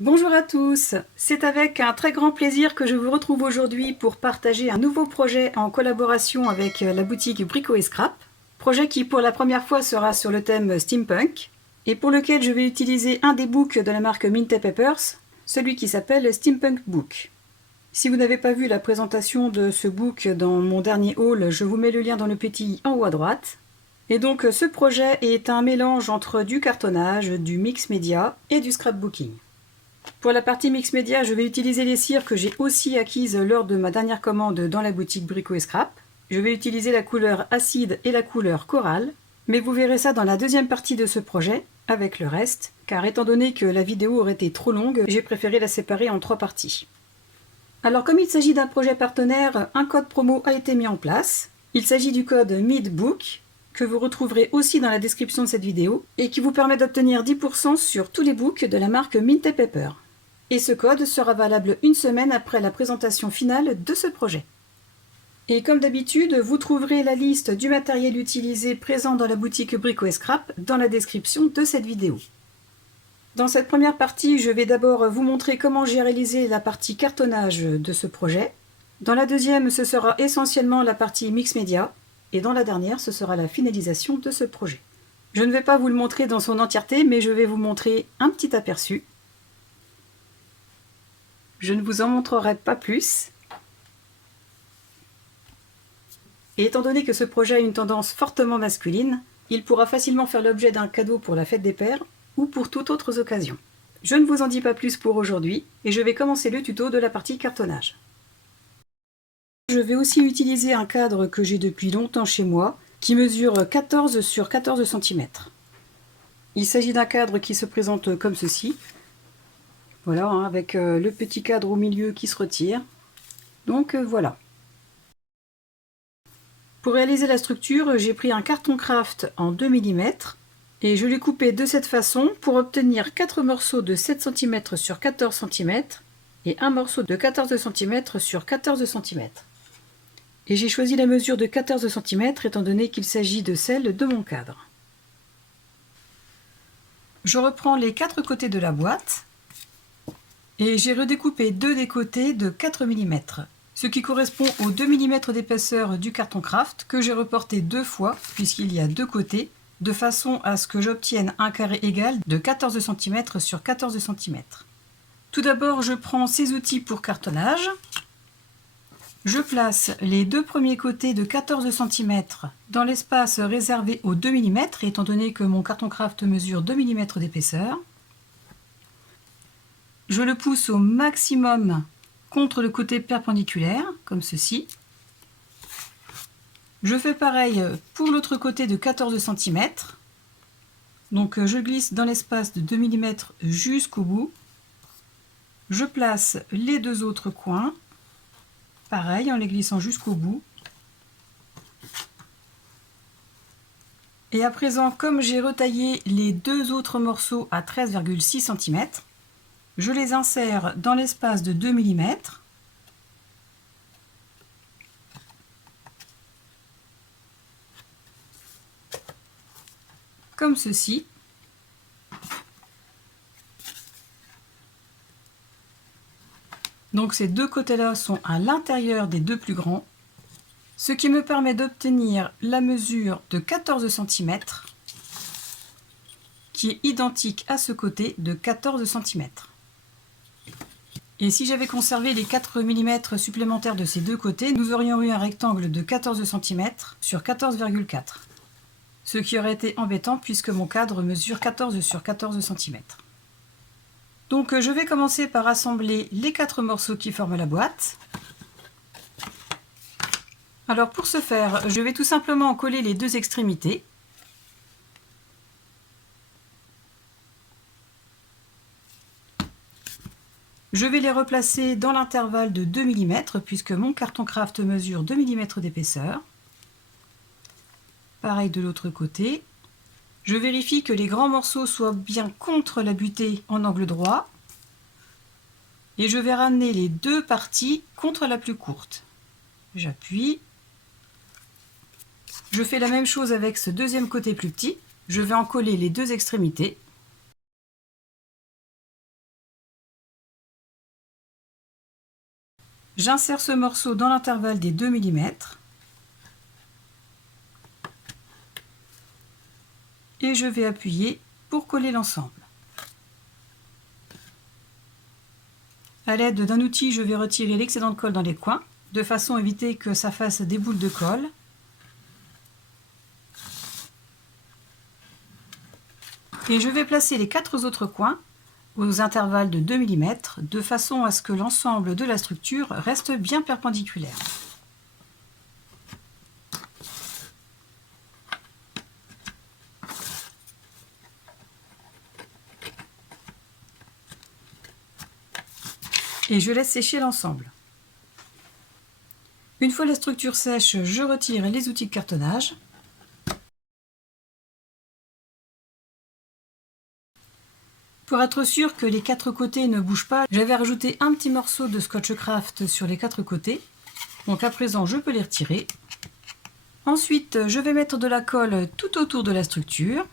Bonjour à tous, c'est avec un très grand plaisir que je vous retrouve aujourd'hui pour partager un nouveau projet en collaboration avec la boutique Brico et Scrap. Projet qui pour la première fois sera sur le thème steampunk et pour lequel je vais utiliser un des books de la marque Mint Papers, celui qui s'appelle Steampunk Book. Si vous n'avez pas vu la présentation de ce book dans mon dernier haul, je vous mets le lien dans le petit en haut à droite. Et donc ce projet est un mélange entre du cartonnage, du mix média et du scrapbooking. Pour la partie mix média, je vais utiliser les cires que j'ai aussi acquises lors de ma dernière commande dans la boutique Brico et Scrap. Je vais utiliser la couleur acide et la couleur corail, mais vous verrez ça dans la deuxième partie de ce projet, avec le reste, car étant donné que la vidéo aurait été trop longue, j'ai préféré la séparer en 3 parties. Alors comme il s'agit d'un projet partenaire, un code promo a été mis en place. Il s'agit du code MIDBOOK, que vous retrouverez aussi dans la description de cette vidéo, et qui vous permet d'obtenir 10% sur tous les books de la marque Mint Paper. Et ce code sera valable une semaine après la présentation finale de ce projet. Et comme d'habitude, vous trouverez la liste du matériel utilisé présent dans la boutique Brico et Scrap dans la description de cette vidéo. Dans cette première partie, je vais d'abord vous montrer comment j'ai réalisé la partie cartonnage de ce projet. Dans la deuxième, ce sera essentiellement la partie mix média. Et dans la dernière, ce sera la finalisation de ce projet. Je ne vais pas vous le montrer dans son entièreté, mais je vais vous montrer un petit aperçu. Je ne vous en montrerai pas plus. Et étant donné que ce projet a une tendance fortement masculine, il pourra facilement faire l'objet d'un cadeau pour la fête des pères ou pour toute autre occasion. Je ne vous en dis pas plus pour aujourd'hui et je vais commencer le tuto de la partie cartonnage. Je vais aussi utiliser un cadre que j'ai depuis longtemps chez moi qui mesure 14 sur 14 cm. Il s'agit d'un cadre qui se présente comme ceci. Voilà, avec le petit cadre au milieu qui se retire. Donc voilà. Pour réaliser la structure, j'ai pris un carton craft en 2 mm et je l'ai coupé de cette façon pour obtenir 4 morceaux de 7 cm sur 14 cm et un morceau de 14 cm sur 14 cm. Et j'ai choisi la mesure de 14 cm étant donné qu'il s'agit de celle de mon cadre. Je reprends les 4 côtés de la boîte et j'ai redécoupé 2 des côtés de 4 mm, ce qui correspond aux 2 mm d'épaisseur du carton craft que j'ai reporté 2 fois puisqu'il y a 2 côtés, de façon à ce que j'obtienne un carré égal de 14 cm sur 14 cm. Tout d'abord, je prends ces outils pour cartonnage. Je place les 2 premiers côtés de 14 cm dans l'espace réservé aux 2 mm, étant donné que mon carton craft mesure 2 mm d'épaisseur. Je le pousse au maximum contre le côté perpendiculaire, comme ceci. Je fais pareil pour l'autre côté de 14 cm. Donc je glisse dans l'espace de 2 mm jusqu'au bout. Je place les 2 autres coins, pareil en les glissant jusqu'au bout. Et à présent, comme j'ai retaillé les 2 autres morceaux à 13,6 cm, je les insère dans l'espace de 2 mm. Comme ceci. Donc ces 2 côtés-là sont à l'intérieur des 2 plus grands, ce qui me permet d'obtenir la mesure de 14 cm, qui est identique à ce côté de 14 cm. Et si j'avais conservé les 4 mm supplémentaires de ces 2 côtés, nous aurions eu un rectangle de 14 cm sur 14,4. Ce qui aurait été embêtant puisque mon cadre mesure 14 sur 14 cm. Donc je vais commencer par assembler les 4 morceaux qui forment la boîte. Alors pour ce faire, je vais tout simplement coller les 2 extrémités. Je vais les replacer dans l'intervalle de 2 mm puisque mon carton craft mesure 2 mm d'épaisseur. Pareil de l'autre côté. Je vérifie que les grands morceaux soient bien contre la butée en angle droit. Et je vais ramener les 2 parties contre la plus courte. J'appuie. Je fais la même chose avec ce deuxième côté plus petit. Je vais en coller les 2 extrémités. J'insère ce morceau dans l'intervalle des 2 mm et je vais appuyer pour coller l'ensemble. À l'aide d'un outil, je vais retirer l'excédent de colle dans les coins, de façon à éviter que ça fasse des boules de colle. Et je vais placer les 4 autres coins aux intervalles de 2 mm, de façon à ce que l'ensemble de la structure reste bien perpendiculaire. Et je laisse sécher l'ensemble. Une fois la structure sèche, je retire les outils de cartonnage. Pour être sûr que les 4 côtés ne bougent pas, j'avais rajouté un petit morceau de Scotch Craft sur les 4 côtés. Donc à présent, je peux les retirer. Ensuite, je vais mettre de la colle tout autour de la structure.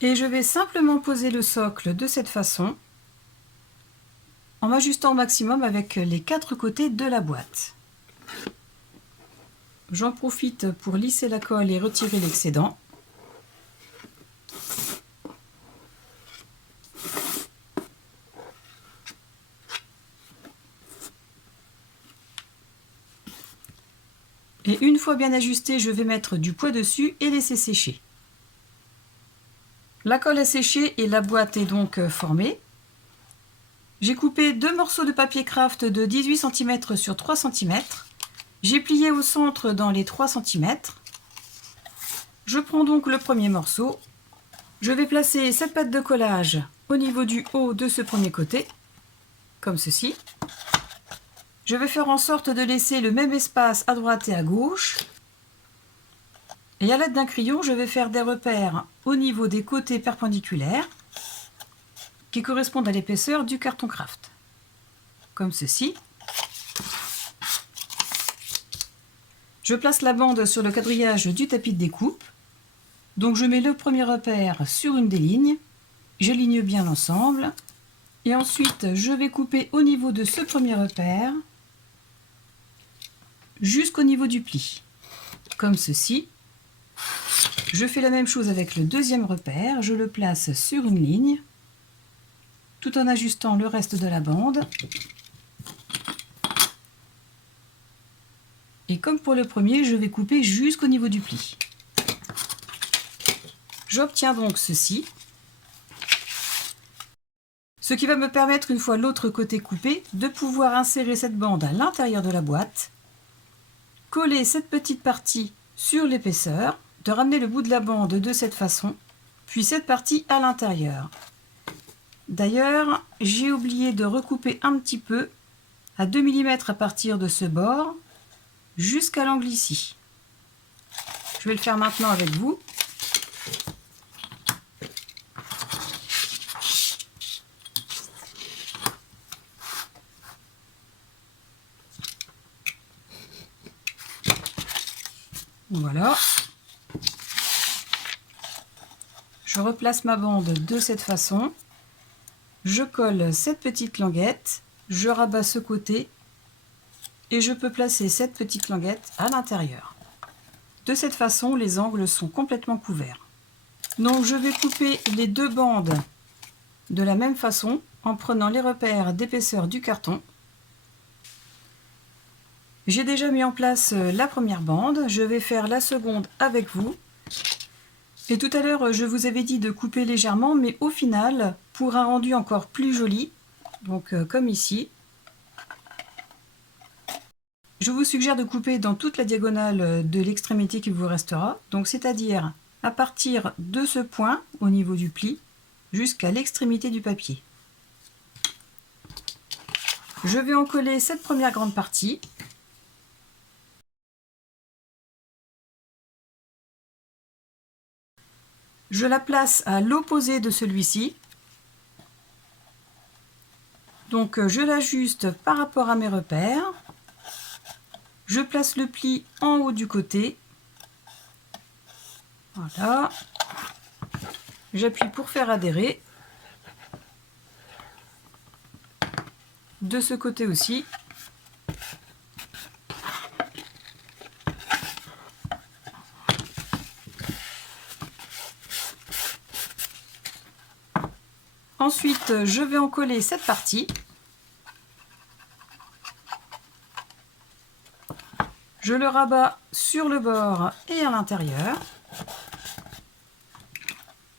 Et je vais simplement poser le socle de cette façon, en m'ajustant au maximum avec les 4 côtés de la boîte. J'en profite pour lisser la colle et retirer l'excédent. Et une fois bien ajusté, je vais mettre du poids dessus et laisser sécher. La colle est séchée et la boîte est donc formée. J'ai coupé 2 morceaux de papier craft de 18 cm sur 3 cm. J'ai plié au centre dans les 3 cm. Je prends donc le premier morceau. Je vais placer cette pâte de collage au niveau du haut de ce premier côté, comme ceci. Je vais faire en sorte de laisser le même espace à droite et à gauche. Et à l'aide d'un crayon, je vais faire des repères au niveau des côtés perpendiculaires qui correspondent à l'épaisseur du carton craft, comme ceci. Je place la bande sur le quadrillage du tapis de découpe. Donc je mets le premier repère sur une des lignes, j'aligne bien l'ensemble, et ensuite je vais couper au niveau de ce premier repère jusqu'au niveau du pli, comme ceci. Je fais la même chose avec le deuxième repère, je le place sur une ligne, tout en ajustant le reste de la bande. Et comme pour le premier, je vais couper jusqu'au niveau du pli. J'obtiens donc ceci, ce qui va me permettre, une fois l'autre côté coupé, de pouvoir insérer cette bande à l'intérieur de la boîte, coller cette petite partie sur l'épaisseur, de ramener le bout de la bande de cette façon, puis cette partie à l'intérieur. D'ailleurs, j'ai oublié de recouper un petit peu à 2 mm à partir de ce bord jusqu'à l'angle ici. Je vais le faire maintenant avec vous. Voilà. Je replace ma bande de cette façon. Je colle cette petite languette, je rabats ce côté et je peux placer cette petite languette à l'intérieur. De cette façon, les angles sont complètement couverts. Donc je vais couper les 2 bandes de la même façon en prenant les repères d'épaisseur du carton. J'ai déjà mis en place la première bande, je vais faire la seconde avec vous. Et tout à l'heure, je vous avais dit de couper légèrement, mais au final, pour un rendu encore plus joli, donc comme ici, je vous suggère de couper dans toute la diagonale de l'extrémité qui vous restera, donc c'est-à-dire à partir de ce point au niveau du pli jusqu'à l'extrémité du papier. Je vais en coller cette première grande partie. Je la place à l'opposé de celui-ci. Donc je l'ajuste par rapport à mes repères. Je place le pli en haut du côté. Voilà. J'appuie pour faire adhérer. De ce côté aussi. Ensuite, je vais en coller cette partie. Je le rabats sur le bord et à l'intérieur.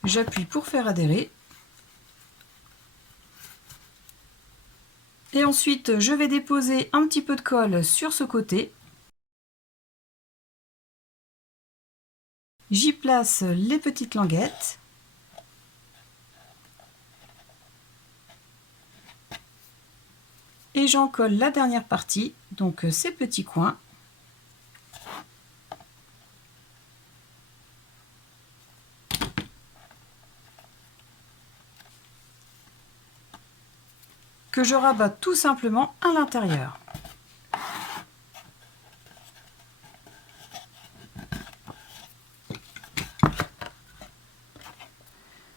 J'appuie pour faire adhérer. Et ensuite, je vais déposer un petit peu de colle sur ce côté. J'y place les petites languettes. Et j'en colle la dernière partie, donc ces petits coins. Que je rabats tout simplement à l'intérieur.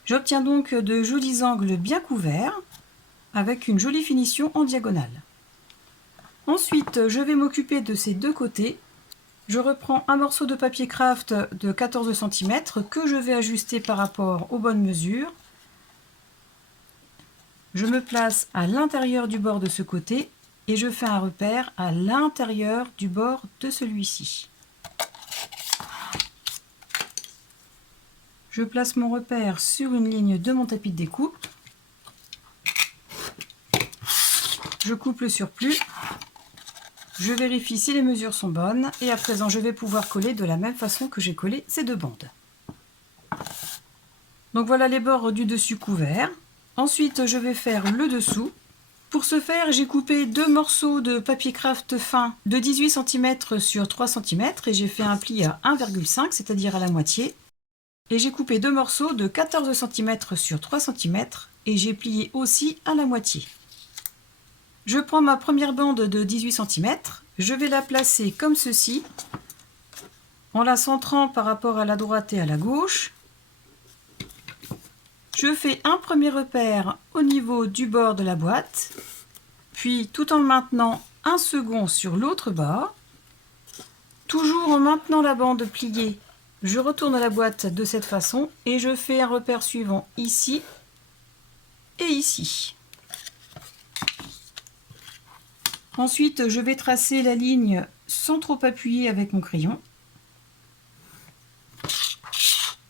J'obtiens donc de jolis angles bien couverts, avec une jolie finition en diagonale. Ensuite, je vais m'occuper de ces deux côtés. Je reprends un morceau de papier craft de 14 cm que je vais ajuster par rapport aux bonnes mesures. Je me place à l'intérieur du bord de ce côté et je fais un repère à l'intérieur du bord de celui-ci. Je place mon repère sur une ligne de mon tapis de découpe. Je coupe le surplus. Je vérifie si les mesures sont bonnes et à présent je vais pouvoir coller de la même façon que j'ai collé ces deux bandes. Donc voilà les bords du dessus couverts. Ensuite je vais faire le dessous. Pour ce faire, j'ai coupé deux morceaux de papier craft fin de 18 cm sur 3 cm et j'ai fait un pli à 1,5, c'est-à-dire à la moitié. Et j'ai coupé deux morceaux de 14 cm sur 3 cm et j'ai plié aussi à la moitié. Je prends ma première bande de 18 cm, je vais la placer comme ceci, en la centrant par rapport à la droite et à la gauche. Je fais un premier repère au niveau du bord de la boîte, puis tout en maintenant un second sur l'autre bord. Toujours en maintenant la bande pliée, je retourne la boîte de cette façon et je fais un repère suivant ici et ici. Ensuite, je vais tracer la ligne sans trop appuyer avec mon crayon.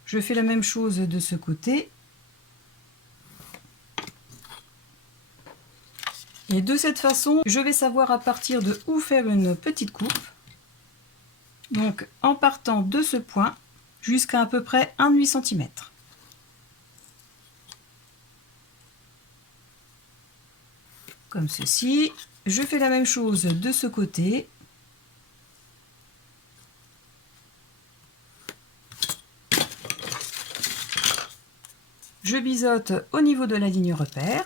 Je fais la même chose de ce côté. Et de cette façon, je vais savoir à partir de où faire une petite coupe. Donc, en partant de ce point jusqu'à peu près 1,8 cm. Comme ceci. Je fais la même chose de ce côté. Je biseaute au niveau de la ligne repère.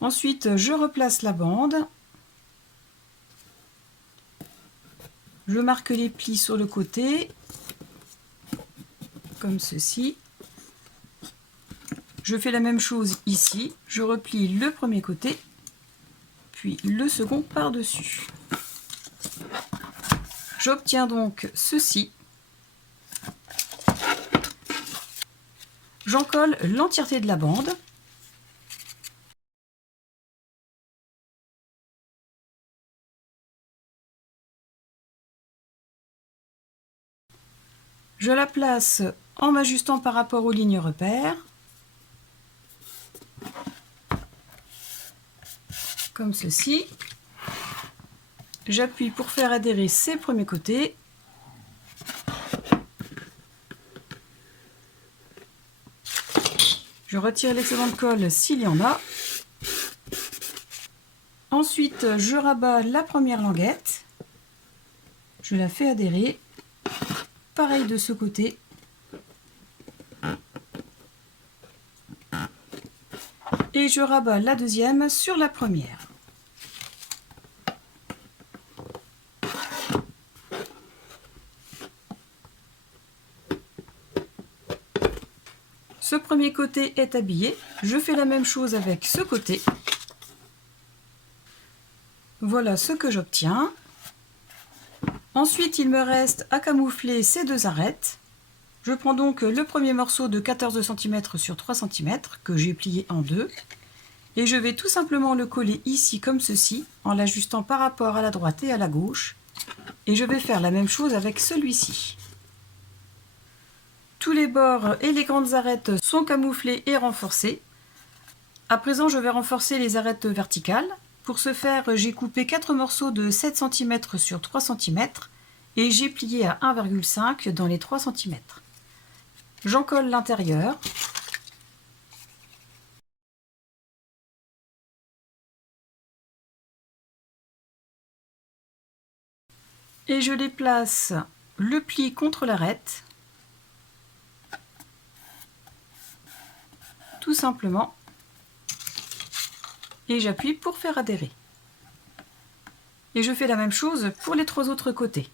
Ensuite, je replace la bande. Je marque les plis sur le côté, comme ceci. Je fais la même chose ici. Je replie le premier côté, puis le second par-dessus. J'obtiens donc ceci. J'en colle l'entièreté de la bande. Je la place en m'ajustant par rapport aux lignes repères. Comme ceci. J'appuie pour faire adhérer ces premiers côtés. Je retire l'excédent de colle s'il y en a. Ensuite, je rabats la première languette. Je la fais adhérer. Pareil de ce côté. Et je rabats la deuxième sur la première. ce premier côté est habillé. Je fais la même chose avec ce côté. Voilà ce que j'obtiens. Ensuite, il me reste à camoufler ces deux arêtes. Je prends donc le premier morceau de 14 cm sur 3 cm que j'ai plié en deux. Et je vais tout simplement le coller ici comme ceci, en l'ajustant par rapport à la droite et à la gauche. Et je vais faire la même chose avec celui-ci. Tous les bords et les grandes arêtes sont camouflés et renforcés. À présent, je vais renforcer les arêtes verticales. Pour ce faire, j'ai coupé 4 morceaux de 7 cm sur 3 cm et j'ai plié à 1,5 dans les 3 cm. J'en colle l'intérieur. Et je les place le pli contre l'arête. Tout simplement. Et j'appuie pour faire adhérer. Et je fais la même chose pour les 3 autres côtés.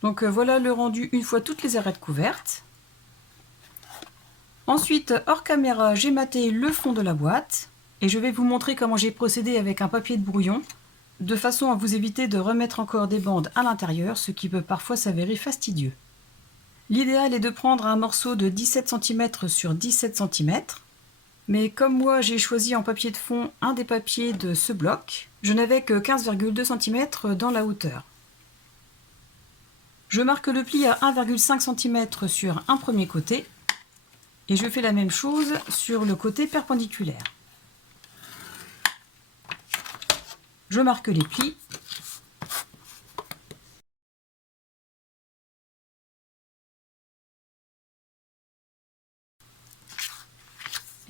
Donc voilà le rendu une fois toutes les arêtes couvertes. Ensuite, hors caméra, j'ai maté le fond de la boîte. Et je vais vous montrer comment j'ai procédé avec un papier de brouillon, de façon à vous éviter de remettre encore des bandes à l'intérieur, ce qui peut parfois s'avérer fastidieux. L'idéal est de prendre un morceau de 17 cm sur 17 cm. Mais comme moi j'ai choisi en papier de fond un des papiers de ce bloc, je n'avais que 15,2 cm dans la hauteur. Je marque le pli à 1,5 cm sur un premier côté et je fais la même chose sur le côté perpendiculaire. Je marque les plis.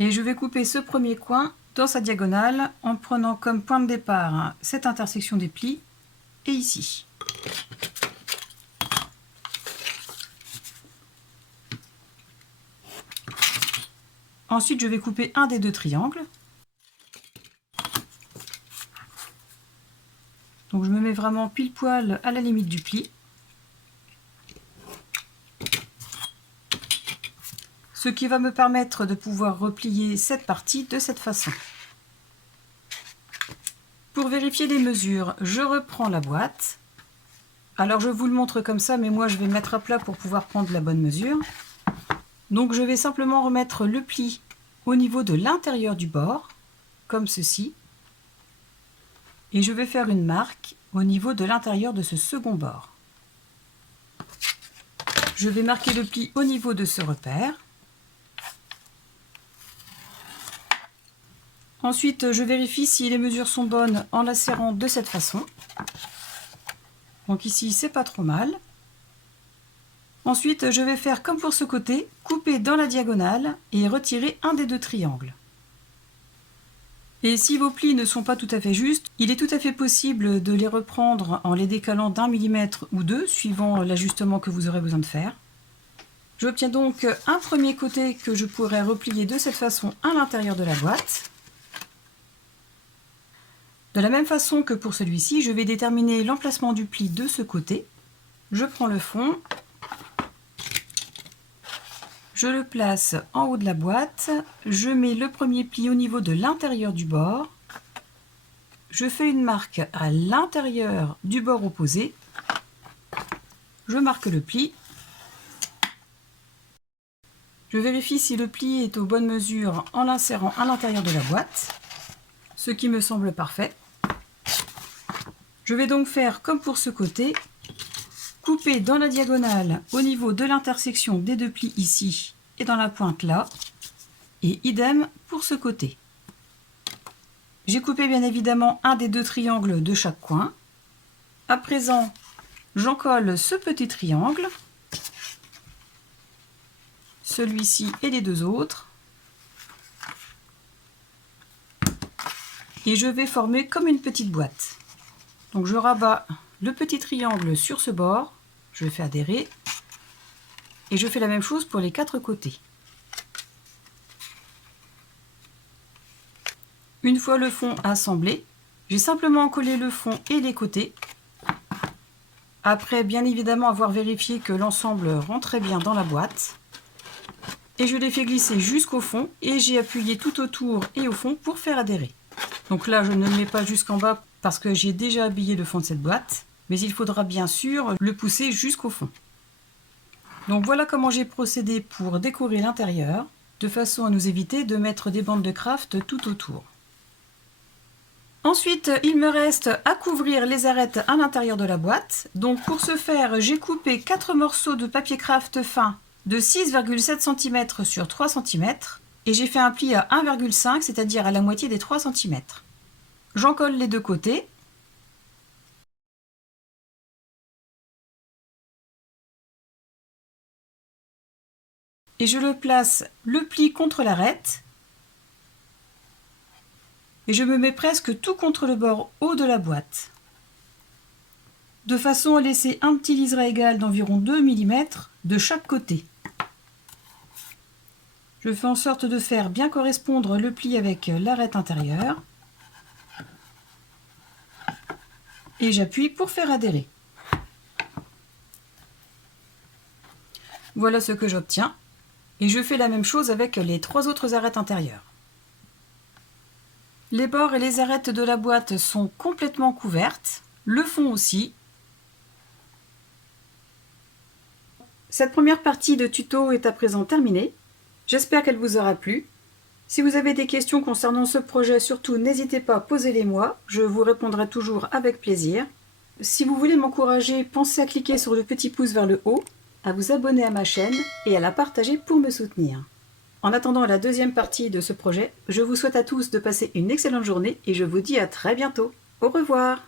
Et je vais couper ce premier coin dans sa diagonale en prenant comme point de départ cette intersection des plis et ici. Ensuite, je vais couper un des deux triangles. Donc je me mets vraiment pile poil à la limite du pli. Ce qui va me permettre de pouvoir replier cette partie de cette façon. Pour vérifier les mesures, je reprends la boîte. Alors je vous le montre comme ça, mais moi je vais mettre à plat pour pouvoir prendre la bonne mesure. Donc je vais simplement remettre le pli au niveau de l'intérieur du bord, comme ceci. Et je vais faire une marque au niveau de l'intérieur de ce second bord. Je vais marquer le pli au niveau de ce repère. Ensuite, je vérifie si les mesures sont bonnes en la serrant de cette façon. Donc ici, c'est pas trop mal. Ensuite, je vais faire comme pour ce côté, couper dans la diagonale et retirer un des deux triangles. Et si vos plis ne sont pas tout à fait justes, il est tout à fait possible de les reprendre en les décalant d'1 mm ou deux, suivant l'ajustement que vous aurez besoin de faire. J'obtiens donc un premier côté que je pourrais replier de cette façon à l'intérieur de la boîte. De la même façon que pour celui-ci, je vais déterminer l'emplacement du pli de ce côté. Je prends le fond, je le place en haut de la boîte, je mets le premier pli au niveau de l'intérieur du bord, je fais une marque à l'intérieur du bord opposé, je marque le pli, je vérifie si le pli est aux bonnes mesures en l'insérant à l'intérieur de la boîte, ce qui me semble parfait. Je vais donc faire comme pour ce côté, couper dans la diagonale au niveau de l'intersection des deux plis ici et dans la pointe là, et idem pour ce côté. J'ai coupé bien évidemment un des deux triangles de chaque coin. À présent, j'en colle ce petit triangle, celui-ci et les deux autres, et je vais former comme une petite boîte. Donc je rabats le petit triangle sur ce bord, je le fais adhérer, et je fais la même chose pour les 4 côtés. Une fois le fond assemblé, j'ai simplement collé le fond et les côtés. Après bien évidemment avoir vérifié que l'ensemble rentrait bien dans la boîte. et je l'ai fait glisser jusqu'au fond et j'ai appuyé tout autour et au fond pour faire adhérer. Donc là, je ne le mets pas jusqu'en bas parce que j'ai déjà habillé le fond de cette boîte, mais il faudra bien sûr le pousser jusqu'au fond. Donc voilà comment j'ai procédé pour décorer l'intérieur, de façon à nous éviter de mettre des bandes de craft tout autour. Ensuite, il me reste à couvrir les arêtes à l'intérieur de la boîte. Donc pour ce faire, j'ai coupé 4 morceaux de papier craft fin de 6,7 cm sur 3 cm et j'ai fait un pli à 1,5, c'est-à-dire à la moitié des 3 cm. J'en colle les deux côtés. Et je le place le pli contre l'arête. Et je me mets presque tout contre le bord haut de la boîte, de façon à laisser un petit liseré égal d'environ 2 mm de chaque côté. Je fais en sorte de faire bien correspondre le pli avec l'arête intérieure et j'appuie pour faire adhérer. Voilà ce que j'obtiens et je fais la même chose avec les 3 autres arêtes intérieures. Les bords et les arêtes de la boîte sont complètement couvertes, le fond aussi. Cette première partie de tuto est à présent terminée. J'espère qu'elle vous aura plu. Si vous avez des questions concernant ce projet, surtout n'hésitez pas à poser-les-moi, je vous répondrai toujours avec plaisir. Si vous voulez m'encourager, pensez à cliquer sur le petit pouce vers le haut, à vous abonner à ma chaîne et à la partager pour me soutenir. En attendant la deuxième partie de ce projet, je vous souhaite à tous de passer une excellente journée et je vous dis à très bientôt. Au revoir!